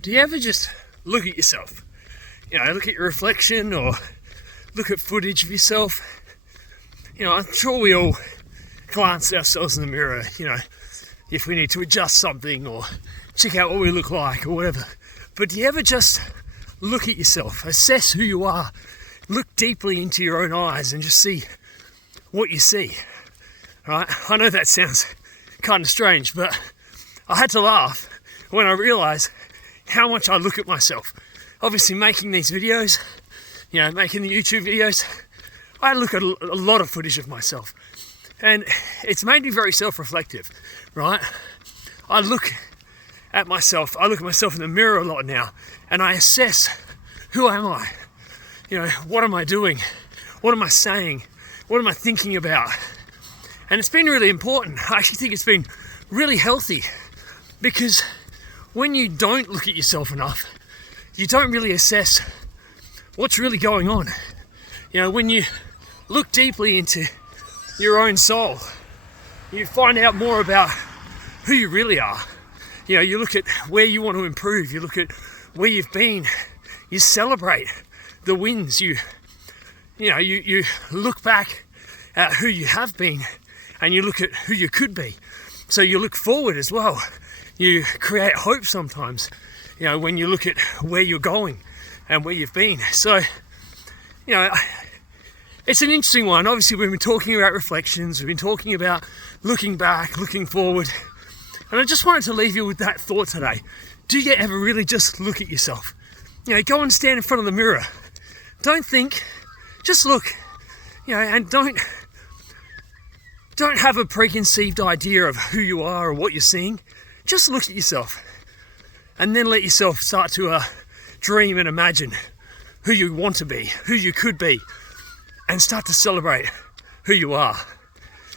do you ever just look at yourself? You know, look at your reflection or look at footage of yourself. You know, I'm sure we all glance at ourselves in the mirror, you know, if we need to adjust something or check out what we look like or whatever. But do you ever just look at yourself, assess who you are, look deeply into your own eyes and just see what you see? Right? I know that sounds kind of strange, but I had to laugh when I realized how much I look at myself. Obviously making these videos, you know, making the YouTube videos, I look at a lot of footage of myself and it's made me very self-reflective, right? I look at myself in the mirror a lot now and I assess, who am I? You know, what am I doing? What am I saying? What am I thinking about? And it's been really important. I actually think it's been really healthy because when you don't look at yourself enough, you don't really assess what's really going on. You know, when you look deeply into your own soul, you find out more about who you really are. You know, you look at where you want to improve, you look at where you've been, you celebrate the wins, you look back at who you have been and you look at who you could be. So you look forward as well. You create hope sometimes, you know, when you look at where you're going and where you've been. So, you know, it's an interesting one. Obviously, we've been talking about reflections, we've been talking about looking back, looking forward. And I just wanted to leave you with that thought today. Do you ever really just look at yourself? You know, go and stand in front of the mirror. Don't think, just look, you know, and don't have a preconceived idea of who you are or what you're seeing. Just look at yourself and then let yourself start to dream and imagine who you want to be, who you could be, and start to celebrate who you are.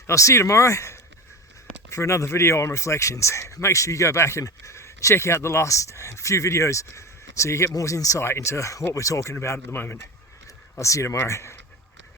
I'll see you tomorrow for another video on reflections. Make sure you go back and check out the last few videos so you get more insight into what we're talking about at the moment. I'll see you tomorrow.